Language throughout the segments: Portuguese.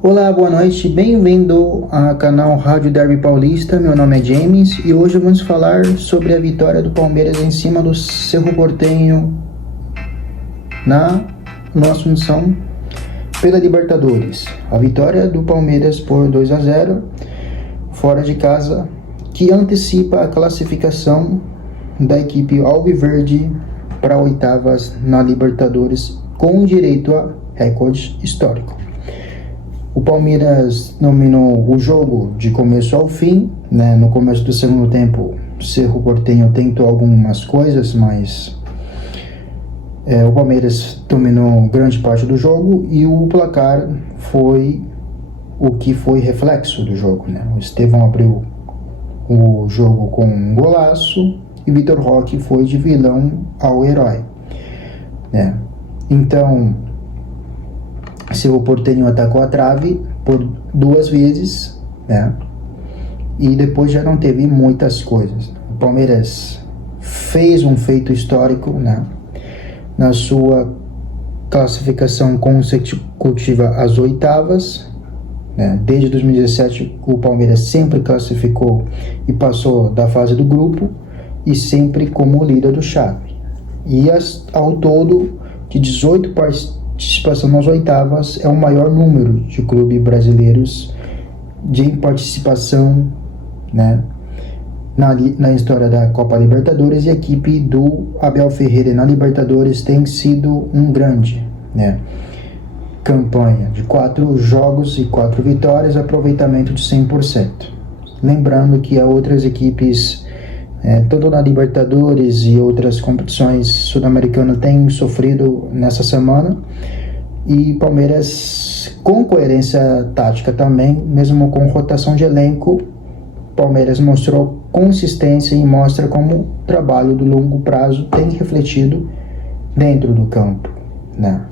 Olá, boa noite, bem-vindo ao canal Rádio Derby Paulista. Meu nome é James e hoje vamos falar sobre a vitória do Palmeiras em cima do Cerro Porteño na nossa função pela Libertadores. A vitória do Palmeiras por 2-0 fora de casa, que antecipa a classificação da equipe alviverde para oitavas na Libertadores com direito a recorde histórico. O Palmeiras dominou o jogo de começo ao fim, né? No começo do segundo tempo, o Cerro Porteño tentou algumas coisas, mas o Palmeiras dominou grande parte do jogo e o placar foi o que foi reflexo do jogo, né? O Estevão abriu o jogo com um golaço e Vitor Roque foi de vilão ao herói, né? Então, Cerro Porteño atacou a trave por 2 vezes, né? E depois já não teve muitas coisas. O Palmeiras fez um feito histórico, né? Na sua classificação consecutiva às oitavas, né? Desde 2017 o Palmeiras sempre classificou e passou da fase do grupo e sempre como líder do chave. E ao todo de 18 participação nas oitavas é o maior número de clubes brasileiros de participação, né, na história da Copa Libertadores, e a equipe do Abel Ferreira na Libertadores tem sido um grande, né, campanha de 4 jogos e 4 vitórias, aproveitamento de 100%. Lembrando que há outras equipes, tanto na Libertadores e outras competições sul-americanas, têm sofrido nessa semana, e Palmeiras com coerência tática também, mesmo com rotação de elenco, Palmeiras mostrou consistência e mostra como o trabalho do longo prazo tem refletido dentro do campo, né?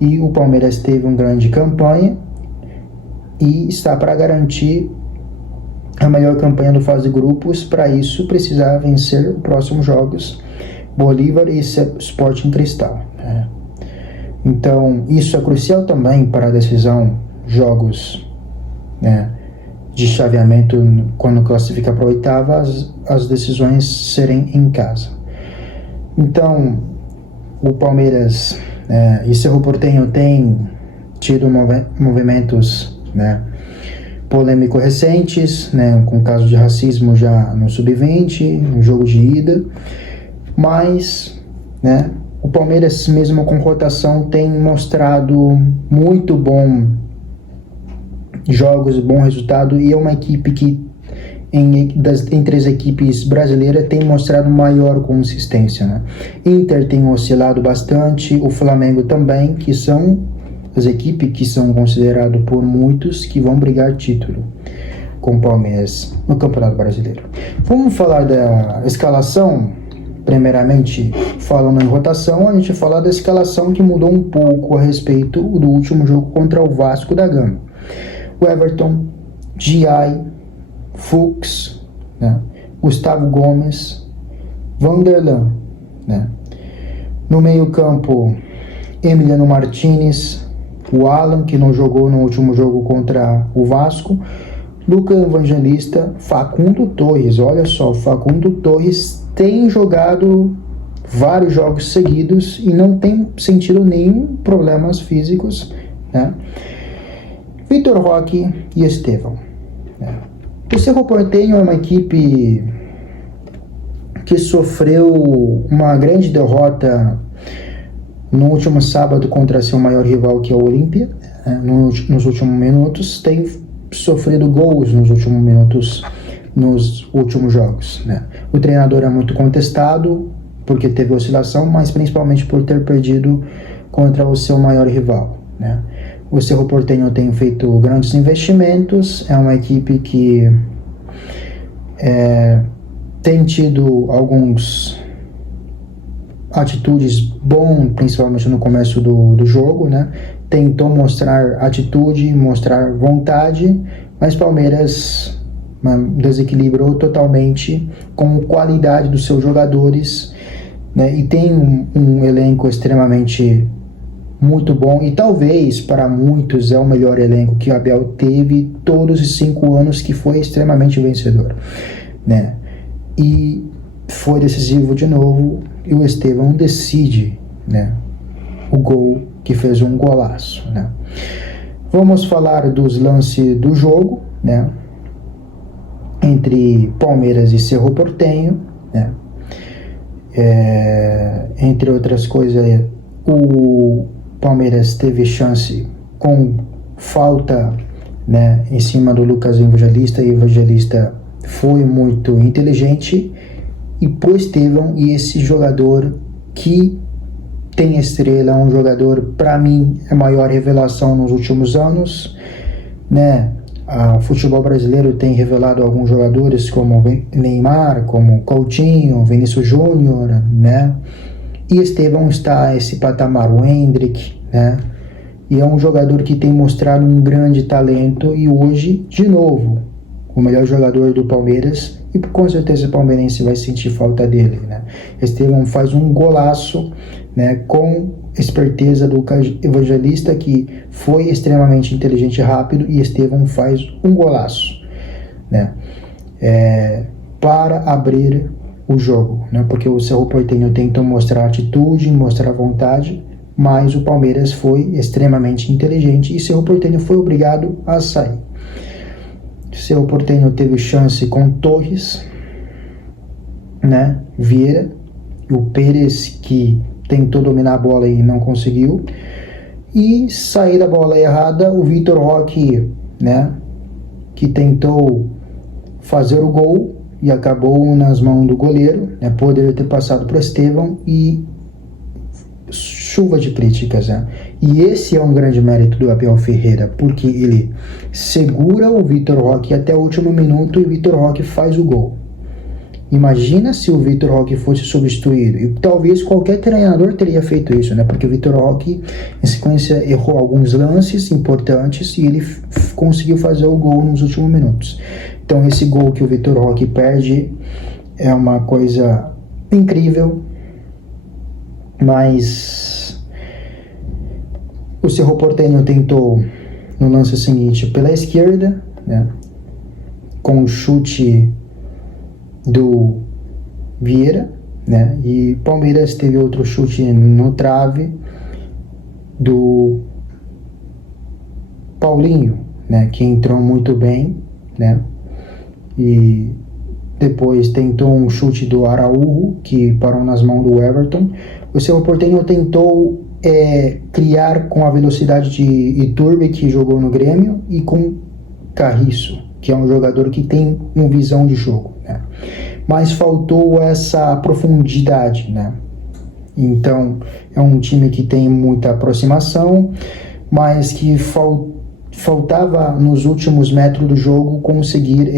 E o Palmeiras teve uma grande campanha e está para garantir a melhor campanha do fase de grupos. Para isso, precisar vencer os próximos jogos, Bolívar e Sporting Cristal, né? Então, isso é crucial também para a decisão, jogos, né, de chaveamento, quando classifica para a oitava, as decisões serem em casa. Então, o Palmeiras e Cerro Porteño tem tido movimentos, né, polêmicos recentes, né, com caso de racismo já no sub-20, no jogo de ida, mas, né, o Palmeiras, mesmo com rotação, tem mostrado muito bom jogos, bom resultado, e é uma equipe que entre as equipes brasileiras tem mostrado maior consistência, né? Inter tem oscilado bastante, o Flamengo também, que são as equipes que são consideradas por muitos que vão brigar título com o Palmeiras no Campeonato Brasileiro. Vamos falar da escalação. Primeiramente, falando em rotação, a gente fala da escalação que mudou um pouco a respeito do último jogo contra o Vasco da Gama. O Everton, Giai, Fux, né? Gustavo Gomes, Vanderlan, né? No meio campo, Emiliano Martinez, o Alan, que não jogou no último jogo contra o Vasco, Lucas Evangelista, Facundo Torres. Olha só, Facundo Torres tem jogado vários jogos seguidos e não tem sentido nenhum problemas físicos, né? Vitor Roque e Estevão, né? O Cerro Porteño é uma equipe que sofreu uma grande derrota no último sábado contra seu maior rival, que é o Olímpia, né? Nos últimos minutos, tem sofrido gols nos últimos minutos, nos últimos jogos, né? O treinador é muito contestado porque teve oscilação, mas principalmente por ter perdido contra o seu maior rival, né? O Cerro Porteño tem feito grandes investimentos, é uma equipe que tem tido algumas atitudes bons, principalmente no começo do jogo, né? Tentou mostrar atitude, mostrar vontade, mas Palmeiras desequilibrou totalmente com a qualidade dos seus jogadores, né? E tem um elenco extremamente muito bom e talvez para muitos é o melhor elenco que o Abel teve todos os 5 anos, que foi extremamente vencedor, né? E foi decisivo de novo, e o Estevão decide, né, o gol, que fez um golaço, né? Vamos falar dos lances do jogo, né, entre Palmeiras e Cerro Porteño, né? Entre outras coisas, o Palmeiras teve chance com falta, né, em cima do Lucas Evangelista, e o Evangelista foi muito inteligente e pro Estevão, e esse jogador que tem estrela, um jogador, para mim, é a maior revelação nos últimos anos, né? O futebol brasileiro tem revelado alguns jogadores como Neymar, como Coutinho, Vinícius Júnior, né? E Estevão está a esse patamar, o Endrick, né? E é um jogador que tem mostrado um grande talento, e hoje, de novo, o melhor jogador do Palmeiras, e com certeza o palmeirense vai sentir falta dele, né? Estevão faz um golaço, né, com esperteza do Evangelista, que foi extremamente inteligente e rápido, e Estevão faz um golaço, né, para abrir o jogo, né, porque o Cerro Porteño tentou mostrar atitude, mostrar vontade, mas o Palmeiras foi extremamente inteligente e Cerro Porteño foi obrigado a sair. Cerro Porteño teve chance com Torres, né, Vieira, e o Pérez, que tentou dominar a bola e não conseguiu, e sair da bola errada o Vitor Roque, né, que tentou fazer o gol e acabou nas mãos do goleiro, né, poderia ter passado para o Estevão, e chuva de críticas, né? E esse é um grande mérito do Abel Ferreira, porque ele segura o Vitor Roque até o último minuto e o Vitor Roque faz o gol. Imagina se o Vitor Roque fosse substituído, e talvez qualquer treinador teria feito isso, né? Porque o Vitor Roque, em sequência, errou alguns lances importantes e ele conseguiu fazer o gol nos últimos minutos. Então esse gol que o Vitor Roque perde é uma coisa incrível, mas o Cerro Porteño tentou no lance seguinte pela esquerda, né, com o chute do Vieira, né, e Palmeiras teve outro chute no trave do Paulinho, né, que entrou muito bem, né, e depois tentou um chute do Araújo, que parou nas mãos do Everton. O Cerro Porteño tentou criar com a velocidade de Iturbe, que jogou no Grêmio, e com Carriço, que é um jogador que tem uma visão de jogo, né? Mas faltou essa profundidade, né? Então é um time que tem muita aproximação, mas que faltava nos últimos metros do jogo conseguir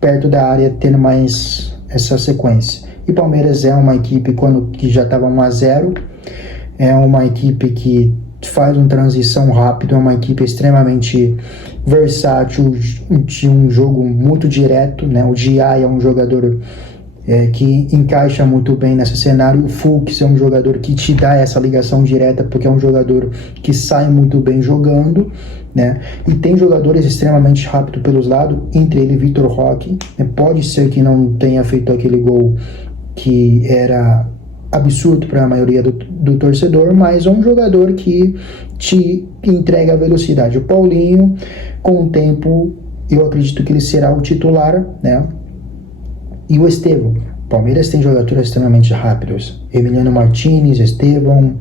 perto da área ter mais essa sequência. E Palmeiras é uma equipe que já estava 1-0, é uma equipe que faz uma transição rápida, é uma equipe extremamente versátil, de um jogo muito direto, né? O Gia é um jogador que encaixa muito bem nesse cenário. O Fux é um jogador que te dá essa ligação direta, porque é um jogador que sai muito bem jogando, né? E tem jogadores extremamente rápidos pelos lados, entre ele Vitor Roque, né? Pode ser que não tenha feito aquele gol que era absurdo para a maioria do torcedor, mas é um jogador que te entrega a velocidade. O Paulinho, com o tempo, eu acredito que ele será o titular, né? E o Estevão. Palmeiras tem jogadores extremamente rápidos. Emiliano Martinez, Estevão,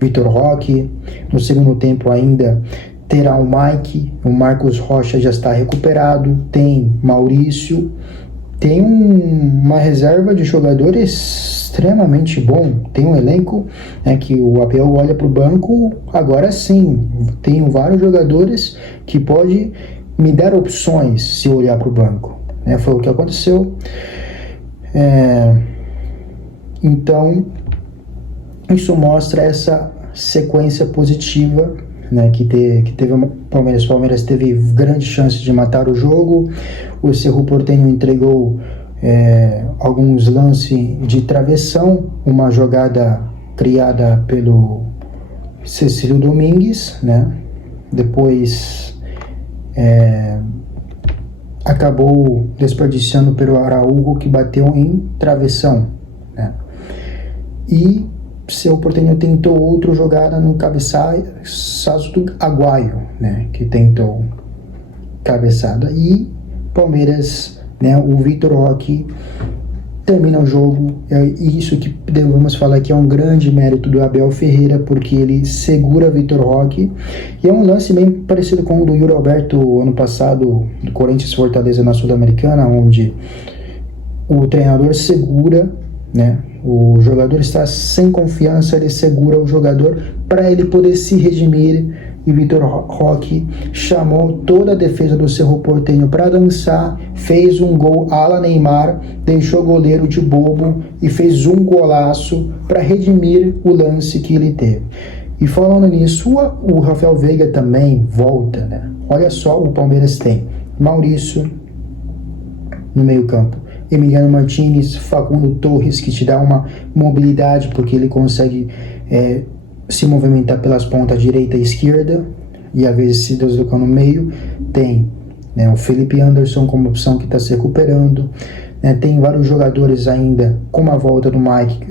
Vitor Roque. No segundo tempo ainda terá o Mike, o Marcos Rocha já está recuperado, tem Maurício, tem uma reserva de jogadores extremamente bom, tem um elenco, né, que o Abel olha para o banco, agora sim, tem vários jogadores que pode me dar opções se eu olhar para o banco, né? Foi o que aconteceu. Então isso mostra essa sequência positiva, né, que teve o Palmeiras. O Palmeiras teve grande chance de matar o jogo. O Cerro Porteño entregou alguns lances de travessão, uma jogada criada pelo Cecílio Domingues, né? Depois acabou desperdiçando pelo Araújo, que bateu em travessão, né? E Cerro Porteño tentou outra jogada no cabeçaço do Aguayo, né? Que tentou cabeçada. E Palmeiras, né? O Vitor Roque termina o jogo, e isso que devemos falar que é um grande mérito do Abel Ferreira, porque ele segura Vitor Roque, e é um lance bem parecido com o do Yuri Alberto ano passado, do Corinthians Fortaleza na Sul-Americana, onde o treinador segura, né? O jogador está sem confiança, ele segura o jogador para ele poder se redimir. E Vitor Roque chamou toda a defesa do Cerro Porteño para dançar, fez um gol à la Neymar, deixou o goleiro de bobo e fez um golaço para redimir o lance que ele teve. E falando nisso, o Rafael Veiga também volta, né? Olha só, o Palmeiras tem Maurício no meio campo, Emiliano Martinez, Facundo Torres, que te dá uma mobilidade porque ele consegue se movimentar pelas pontas direita e esquerda, e às vezes se deslocar no meio. Tem, né, o Felipe Anderson como opção, que está se recuperando, né? Tem vários jogadores ainda, como a volta do Mike,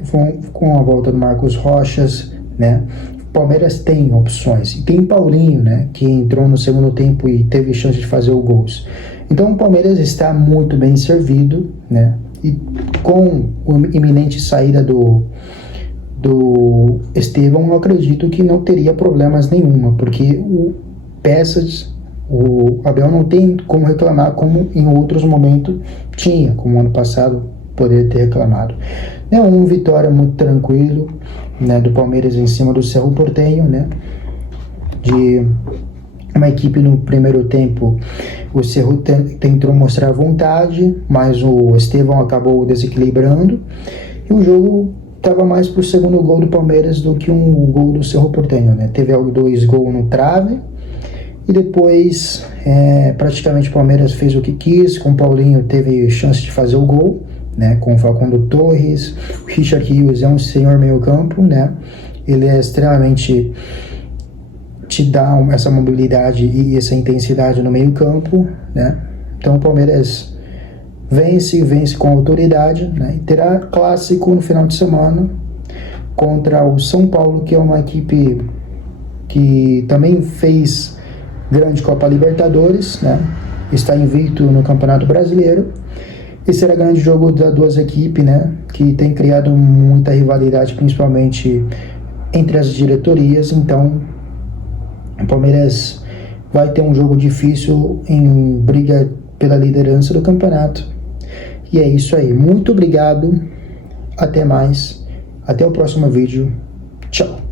com a volta do Marcos Rochas, né? O Palmeiras tem opções, e tem Paulinho, né, que entrou no segundo tempo e teve chance de fazer o gols. Então o Palmeiras está muito bem servido, né? E com a iminente saída do Estevão, eu acredito que não teria problemas nenhuma, porque o Abel não tem como reclamar como em outros momentos tinha, como ano passado poderia ter reclamado. É uma vitória muito tranquilo, né, do Palmeiras em cima do Cerro Porteño, né? De uma equipe no primeiro tempo, o Cerro tentou mostrar vontade, mas o Estevão acabou desequilibrando, e o jogo estava mais pro segundo gol do Palmeiras do que um gol do Cerro Porteño, né? Teve 2 gols no trave, e depois praticamente o Palmeiras fez o que quis. Com o Paulinho teve chance de fazer o gol, né? Com o Facundo Torres, o Richard Rios é um senhor meio campo, né? Ele é extremamente, te dá essa mobilidade e essa intensidade no meio campo, né? Então o Palmeiras vence com autoridade, né? E terá clássico no final de semana contra o São Paulo, que é uma equipe que também fez grande Copa Libertadores, né? Está invicto no Campeonato Brasileiro, e será grande jogo das duas equipes, né? Que tem criado muita rivalidade, principalmente entre as diretorias. Então o Palmeiras vai ter um jogo difícil em briga pela liderança do campeonato. E é isso aí. Muito obrigado. Até mais. Até o próximo vídeo. Tchau.